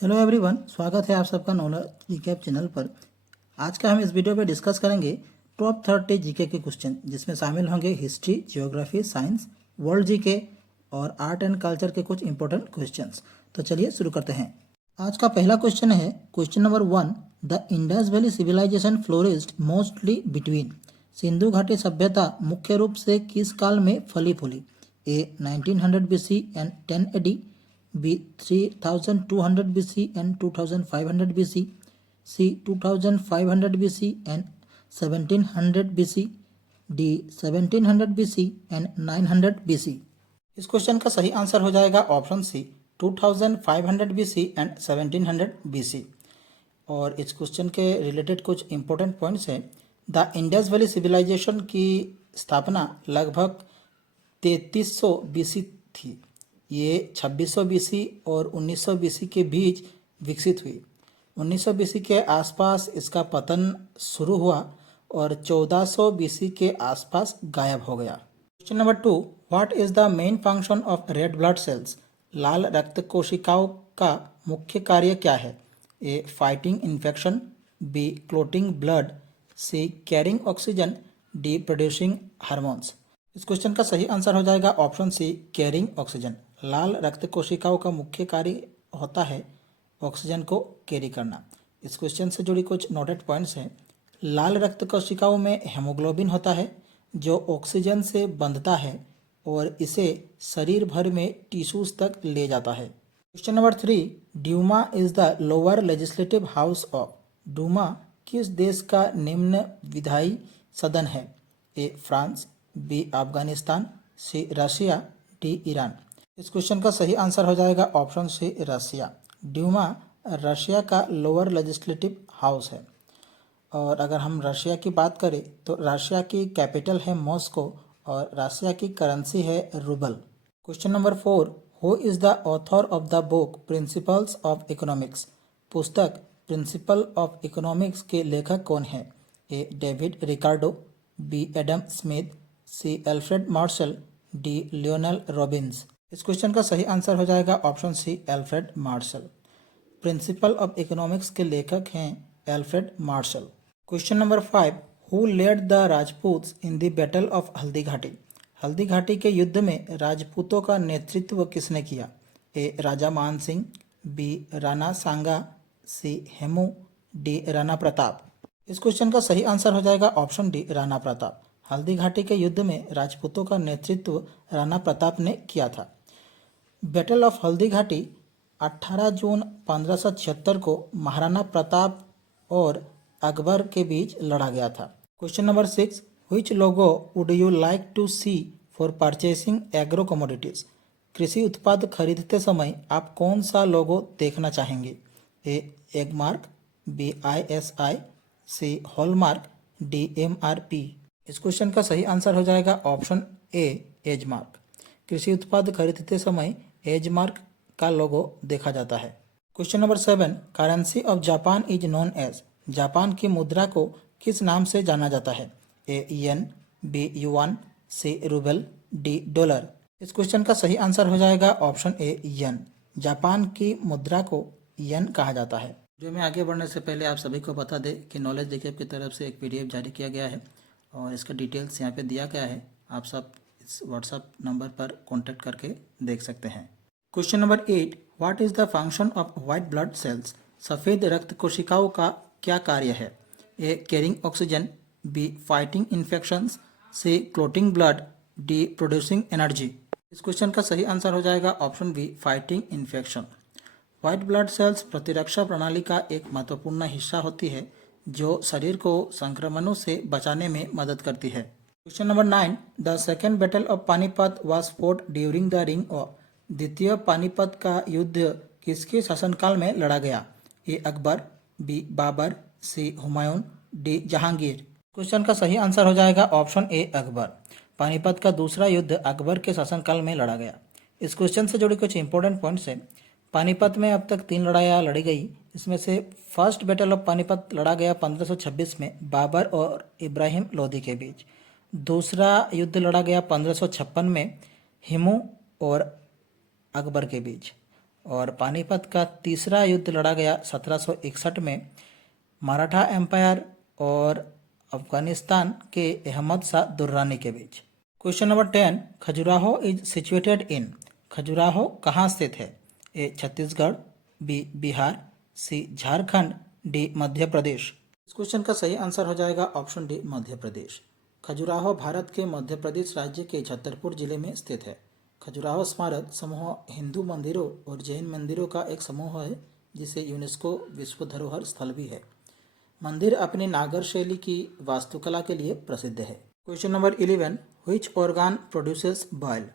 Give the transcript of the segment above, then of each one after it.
Hello everyone, स्वागत है आप सबका नॉलेज जीके चैनल पर। आज का हम इस वीडियो में डिस्कस करेंगे टॉप 30 जीके के क्वेश्चन, जिसमें शामिल होंगे history, geography, science, world GK और आर्ट एंड कल्चर के कुछ इंपॉर्टेंट क्वेश्चंस। तो चलिए शुरू करते हैं। आज का पहला क्वेश्चन है question number 1। The Indus valley civilisation flourished mostly between. सिंधु घाटी सभ्यता मुख्य रूप से किस काल में फली फूली? ए 1900 BC and 10 AD, B 3200 BC and 2500 BC, C 2500 BC and 1700 BC, D 1700 BC and 900 BC। इस क्वेश्चन का सही आंसर हो जाएगा option C 2500 BC and 1700 BC। और इस क्वेश्चन के रिलेटेड कुछ इंपॉर्टेंट पॉइंट्स हैं। द इंडस वैली सिविलाइजेशन की स्थापना लगभग 3300 BC थी। ये 2600 BC और 1900 BC के बीच विकसित हुई। 1900 BC के आसपास इसका पतन शुरू हुआ और 1400 BC के आसपास गायब हो गया। Question number 2। What is the main function of red blood cells? लाल रक्त कोशिकाओं का मुख्य कार्य क्या है? A fighting infection, B clotting blood, C carrying oxygen, D producing hormones. इस क्वेश्चन का सही आंसर हो जाएगा ऑप्शन सी कैरिंग ऑक्सीजन। लाल रक्त कोशिकाओं का मुख्य कार्य होता है ऑक्सीजन को कैरी करना। इस क्वेश्चन से जुड़ी कुछ नोटेड पॉइंट्स हैं। लाल रक्त कोशिकाओं में हेमोग्लोबिन होता है जो ऑक्सीजन से बंधता है और इसे शरीर भर में टिश्यूज तक ले जाता है। Question number 3। Duma is the lower legislative house of. Duma किस देश का निम्न विधायी सदन है? A France, B Afghanistan, C Russia, D Iran. इस क्वेश्चन का सही आंसर हो जाएगा option C Russia. Duma Russia का लोअर लेजिस्लेटिव हाउस है। और अगर हम रशिया की बात करें तो रशिया की कैपिटल है मॉस्को और रशिया की करेंसी है ruble. Question number 4। Who is the author of the book principles of economics? पुस्तक प्रिंसिपल ऑफ इकोनॉमिक्स के लेखक कौन है? A David Ricardo, B Adam Smith, C Alfred Marshall, D Lionel Robbins. इस question का सही आंसर हो जाएगा option C Alfred Marshall. Principle of economics के लेखक हैं Alfred Marshall. Question number 5। Who led the Rajputs in the battle of Haldi घाटी? हल्दी घाटी के युद्ध में राजपूतों का नेतृत्व किसने किया? ए राजा मान सिंह, बी राणा सांगा, सी हेमू, डी राणा प्रताप। इस क्वेश्चन का सही आंसर हो जाएगा ऑप्शन डी राणा प्रताप। हल्दी घाटी के युद्ध में राजपूतों का नेतृत्व राणा प्रताप ने किया था। बैटल ऑफ हल्दी घाटी 18 जून 1576 को महाराणा प्रताप और अकबर के बीच लड़ा गया था। Question number 6। Which logo would you like to see for purchasing agro commodities? कृषि उत्पाद खरीदते समय आप कौन सा लोगो देखना चाहेंगे? ए एगमार्क, बी ISI, सी हॉलमार्क, डी MRP। इस क्वेश्चन का सही आंसर हो जाएगा ऑप्शन ए एजमार्क। कृषि उत्पाद खरीदते समय एजमार्क का लोगो देखा जाता है। Question number 7। Currency of Japan is known as. Japan की मुद्रा को किस नाम से जाना जाता है? A yen, B yuan, C rouble, D dollar. इस क्वेश्चन का सही आंसर हो जाएगा ऑप्शन ए येन। जापान की मुद्रा को येन कहा जाता है। जो में आगे बढ़ने से पहले आप सभी को बता दें कि नॉलेज जीके की तरफ से एक PDF जारी किया गया है और इसका डिटेल्स यहाँ पे दिया गया है। आप सब इस व्हाट्सएप नंबर पर कांटेक्ट करके देख सकते हैं। Question number 8। What is the function of white blood cells? सफ़ेद रक्त कोशिकाओं का क्या कार्य है? A carrying oxygen, B fighting infections, C clotting blood, D producing energy. इस क्वेश्चन का सही आंसर हो जाएगा option B fighting infection. White blood cells प्रतिरक्षा प्रणाली का एक महत्वपूर्ण हिस्सा होती है जो शरीर को संक्रमणों से बचाने में मदद करती है। Question number 9। The second battle of Panipat was fort during the ring of. द्वितीय पानीपत का युद्ध किसके शासनकाल में लड़ा गया? ए अकबर, बी बाबर, सी हुमायूं, डी जहांगीर। क्वेश्चन का सही आंसर हो जाएगा ऑप्शन ए अकबर। पानीपत का दूसरा युद्ध अकबर के शासनकाल में लड़ा गया। इस क्वेश्चन से जुड़े कुछ इंपॉर्टेंट पॉइंट्स हैं। पानीपत में अब तक 3 लड़ाइयाँ लड़ी गई। इसमें से फर्स्ट बैटल ऑफ पानीपत लड़ा गया 1526 में बाबर और इब्राहिम लोदी के बीच। दूसरा युद्ध लड़ा गया 1556 में हिमू और अकबर के बीच। और पानीपत का तीसरा युद्ध लड़ा गया 1761 में मराठा एम्पायर और अफगानिस्तान के अहमद शाह दुर्रानी के बीच। Question number 10, Khajuraho is situated in. Khajuraho कहाँ स्थित है? A Chhattisgarh, B Bihar, C Jharkhand, D Madhya Pradesh. इस क्वेश्चन का सही आंसर हो जाएगा ऑप्शन डी मध्य प्रदेश। खजुराहो भारत के मध्य प्रदेश राज्य के छतरपुर जिले में स्थित है। खजुराहो स्मारक समूह हिंदू मंदिरों और जैन मंदिरों का एक समूह है जिसे यूनेस्को विश्व धरोहर स्थल भी है। मंदिर अपनी नागर शैली की वास्तुकला के लिए प्रसिद्ध है। Question number 11, which organ produces bile.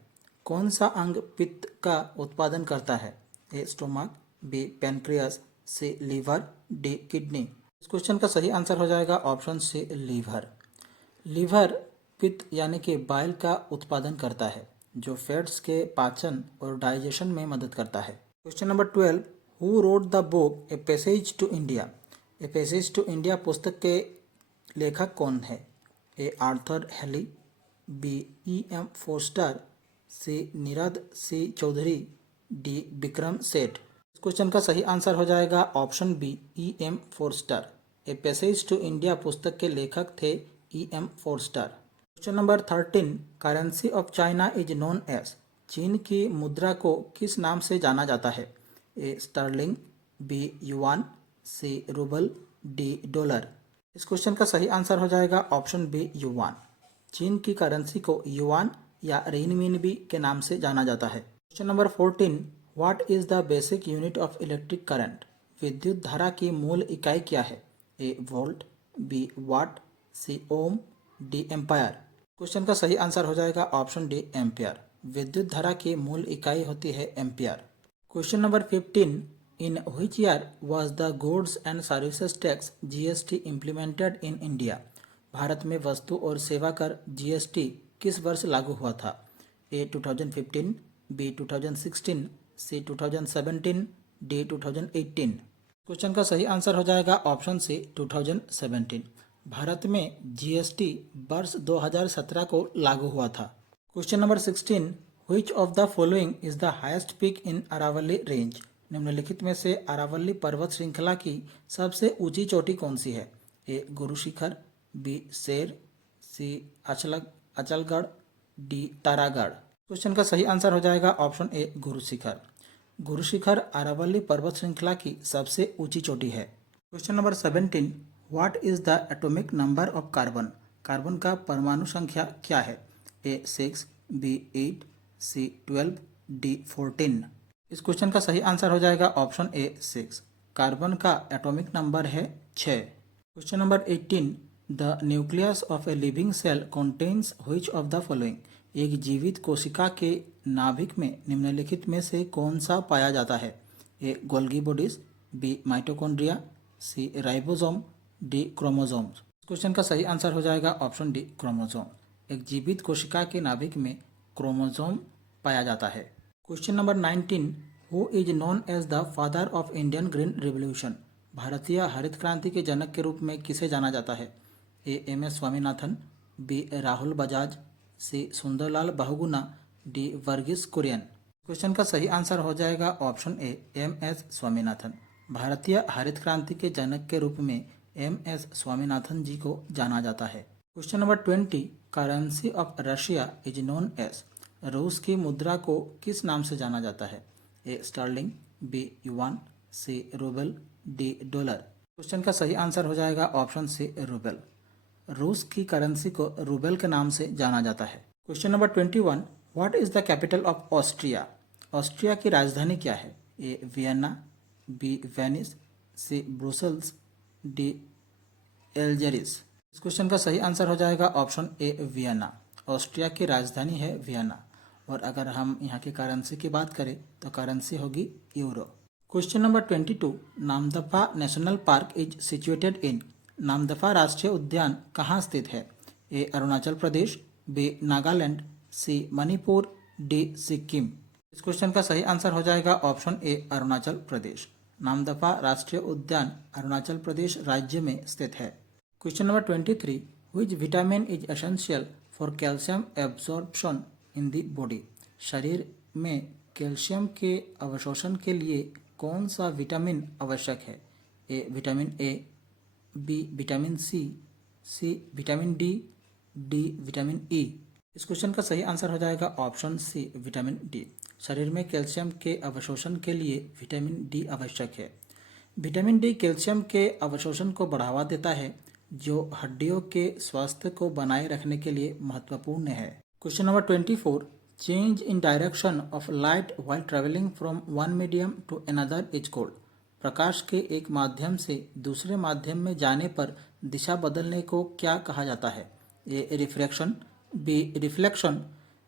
कौन सा अंग पित्त का उत्पादन करता है? A stomach, B pancreas, C liver, D kidney. इस क्वेश्चन का सही आंसर हो जाएगा ऑप्शन सी लीवर। लीवर पित्त यानी कि बाइल का उत्पादन करता है जो फैट्स के पाचन और डाइजेशन में मदद करता है। Question number 12, who wrote the book a passage to India. A passage to India पुस्तक के लेखक कौन है? A Arthur Hailey, B E.M. Forster, C Nirad C Chaudhuri, D Vikram Seth. इस क्वेश्चन का सही आंसर हो जाएगा option B E.M. Forster. A passage to India पुस्तक के लेखक थे E.M. Forster. Question number 13, currency of China is known as. चीन की मुद्रा को किस नाम से जाना जाता है? ए Stirling, B yuan, C rouble, D dollar. इस क्वेश्चन का सही आंसर हो जाएगा ऑप्शन बी युआन। चीन की करेंसी को युआन या रेनमिनबी के नाम से जाना जाता है। Question number 14, what is the basic unit of electric current. विद्युत धारा की मूल इकाई क्या है? ए वोल्ट, बी वाट, सी ओम, डी एम्पायर। क्वेश्चन का सही आंसर हो जाएगा ऑप्शन डी एम्पियर। विद्युत धारा की मूल इकाई होती है ampere. Question number 15, in which year was the goods and services tax GST implemented in India. Bharat में वस्तु और सेवा कर GST किस वर्ष लागू हुआ था? ए 2015, बी 2016, सी 2017, डी 2018। क्वेश्चन का सही आंसर हो जाएगा ऑप्शन सी 2017। भारत में GST वर्ष 2017 को लागू हुआ था। Question number 16, which of the following is the highest peak in Aravalli range. निम्नलिखित में से अरावली पर्वत श्रृंखला की सबसे ऊंची चोटी कौन सी है? ए गुरु शिखर, बी शेर, सी अचलगढ़, डी तारागढ़। क्वेश्चन का सही आंसर हो जाएगा ऑप्शन ए गुरु शिखर। गुरु शिखर अरावली पर्वत श्रृंखला की सबसे ऊंची चोटी है। Question number 17, what is the atomic number of carbon. Carbon का परमाणु संख्या क्या है? A 6, B 8, C 12, D 14। इस क्वेश्चन का सही आंसर हो जाएगा ऑप्शन ए 6। कार्बन का एटॉमिक नंबर है 6। Question number 18, the nucleus of a living cell contains which of the following. एक जीवित कोशिका के नाभिक में निम्नलिखित में से कौन सा पाया जाता है? ए गोल्गी बॉडीज, बी माइटोकॉन्ड्रिया, सी राइबोसोम, डी क्रोमोसोम्स। क्वेश्चन का सही आंसर हो जाएगा ऑप्शन डी क्रोमोसोम। एक जीवित कोशिका के नाभिक में क्रोमोसोम पाया जाता है। Question number 19, who is known as the father of Indian green revolution. भारतीय हरित क्रांति के जनक के रूप में किसे जाना जाता है? ए MS स्वामीनाथन, बी राहुल बजाज, सी सुंदरलाल बहुगुणा, डी वर्गीस कुरियन। क्वेश्चन का सही आंसर हो जाएगा ऑप्शन ए MS स्वामीनाथन। भारतीय हरित क्रांति के जनक के रूप में MS स्वामीनाथन जी को जाना जाता है। Question number 20, currency of Russia is known as. रूस की मुद्रा को किस नाम से जाना जाता है? ए Stirling, B yuan, C rouble, D dollar. Question का सही आंसर हो जाएगा ऑप्शन सी रूबल। रूस की करेंसी को रूबल के नाम से जाना जाता है। Question number 21, what is the capital of Austria. Austria की राजधानी क्या है? ए वियना, बी वेनिस, सी ब्रुसेल्स, डी एल्जेरिस। इस क्वेश्चन का सही आंसर हो जाएगा ऑप्शन ए वियना। ऑस्ट्रिया की राजधानी है वियना। और अगर हम यहाँ की करेंसी की बात करें तो करेंसी होगी euro. Question number 22, Namdapha national park is situated इन। नामदफा राष्ट्रीय उद्यान कहाँ स्थित है? ए अरुणाचल प्रदेश, बी नागालैंड, सी मणिपुर, डी सिक्किम। इस क्वेश्चन का सही आंसर हो जाएगा ऑप्शन ए अरुणाचल प्रदेश। नामदफा राष्ट्रीय उद्यान अरुणाचल प्रदेश राज्य में स्थित है। Question number 23, which vitamin is essential for calcium absorption in the body. शरीर में कैल्शियम के अवशोषण के लिए कौन सा विटामिन आवश्यक है? A vitamin A, B vitamin C vitamin D, D vitamin E. इस क्वेश्चन का सही आंसर हो जाएगा ऑप्शन सी विटामिन डी। शरीर में कैल्शियम के अवशोषण के लिए विटामिन डी आवश्यक है। विटामिन डी कैल्शियम के अवशोषण को बढ़ावा देता है, जो हड्डियों के स्वास्थ्य को बनाए रखने के लिए महत्वपूर्ण है। Question number 24, change in direction of light while travelling from one medium to another is called. प्रकाश के एक माध्यम से दूसरे माध्यम में जाने पर दिशा बदलने को क्या कहा जाता है? ए रिफ्रैक्शन, बी रिफ्लेक्शन,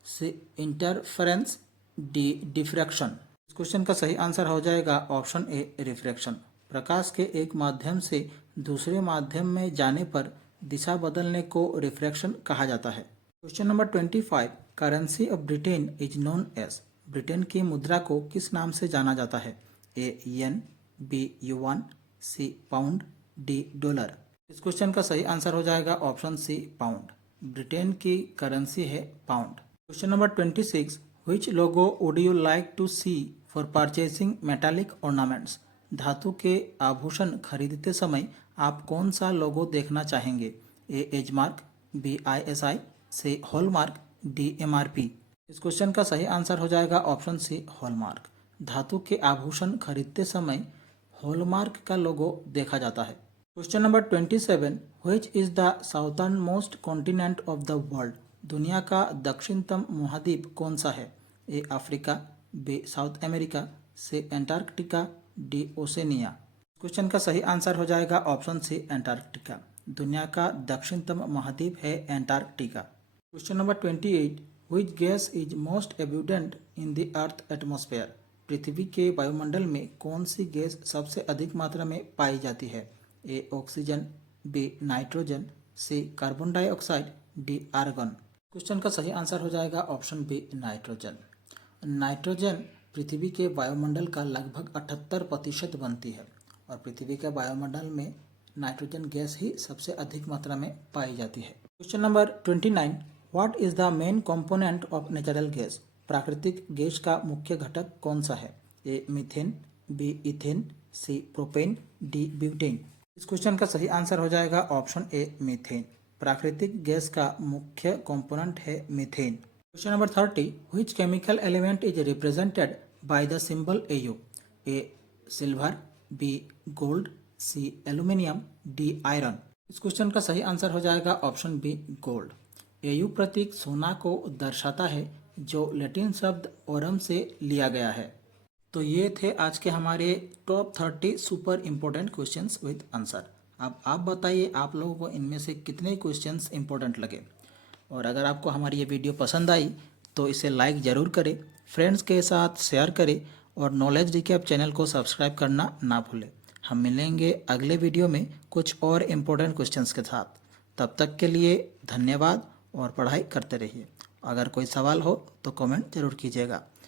सी इंटरफेरेंस, डी डिफ्रैक्शन। इस क्वेश्चन का सही आंसर हो जाएगा ऑप्शन ए रिफ्रैक्शन। प्रकाश के एक माध्यम से दूसरे माध्यम में जाने पर दिशा बदलने को रिफ्रैक्शन कहा जाता है। Question number 25, currency of Britain is known as. Britain की मुद्रा को किस नाम से जाना जाता है? A yen, B yuan, C pound, D dollar. इस क्वेश्चन का सही आंसर हो जाएगा ऑप्शन सी पाउंड। ब्रिटेन की करेंसी है pound. Question number 26, which logo would you like to see for purchasing metallic ornaments. धातु के आभूषण खरीदते समय आप कौन सा लोगो देखना चाहेंगे? ए एजमार्क, बी ISI, सी हॉलमार्क, डी MRP। इस क्वेश्चन का सही आंसर हो जाएगा ऑप्शन सी हॉलमार्क। धातु के आभूषण खरीदते समय हॉलमार्क का लोगो देखा जाता है। Question number 27, which is the southern most continent of the world. दुनिया का दक्षिणतम महाद्वीप कौन सा है? A Africa, B South America, C Antarctica, D Oceania. Question का सही आंसर हो जाएगा ऑप्शन सी एंटार्क्टिका। दुनिया का दक्षिणतम महाद्वीप है Antarctica. Question number 28, which gas is most abundant in the earth atmosphere. पृथ्वी के वायुमंडल में कौन सी गैस सबसे अधिक मात्रा में पाई जाती है? A oxygen, B nitrogen, C carbon dioxide, D argon. Question का सही आंसर हो जाएगा ऑप्शन बी नाइट्रोजन। नाइट्रोजन पृथ्वी के वायुमंडल का लगभग 78% बनती है और पृथ्वी के वायुमंडल में नाइट्रोजन गैस ही सबसे अधिक मात्रा में पाई जाती है। Question number 29, what is the main component of natural gas. प्राकृतिक गैस का मुख्य घटक कौन सा है? A methane, B ethane, C propane, D butane. इस क्वेश्चन का सही आंसर हो जाएगा ऑप्शन ए मीथेन। प्राकृतिक गैस का मुख्य कंपोनेंट है methane. Question number 30, which chemical element is represented by the symbol AU। A silver, B gold, C aluminium, D iron. इस क्वेश्चन का सही आंसर हो जाएगा ऑप्शन बी गोल्ड। AU प्रतीक सोना को दर्शाता है, जो लैटिन शब्द ओरम से लिया गया है। तो ये थे आज के हमारे top 30 super important questions with answer. अब आप बताइए आप लोगों को इनमें से कितने क्वेश्चंस इम्पोर्टेंट लगे। और अगर आपको हमारी ये वीडियो पसंद आई तो इसे लाइक ज़रूर करें, फ्रेंड्स के साथ शेयर करें और नॉलेज रिकैप चैनल को सब्सक्राइब करना ना भूलें। हम मिलेंगे अगले वीडियो में कुछ और इम्पोर्टेंट क्वेश्चंस के साथ। तब तक के लिए धन्यवाद और पढ़ाई करते रहिए। अगर कोई सवाल हो तो कमेंट ज़रूर कीजिएगा।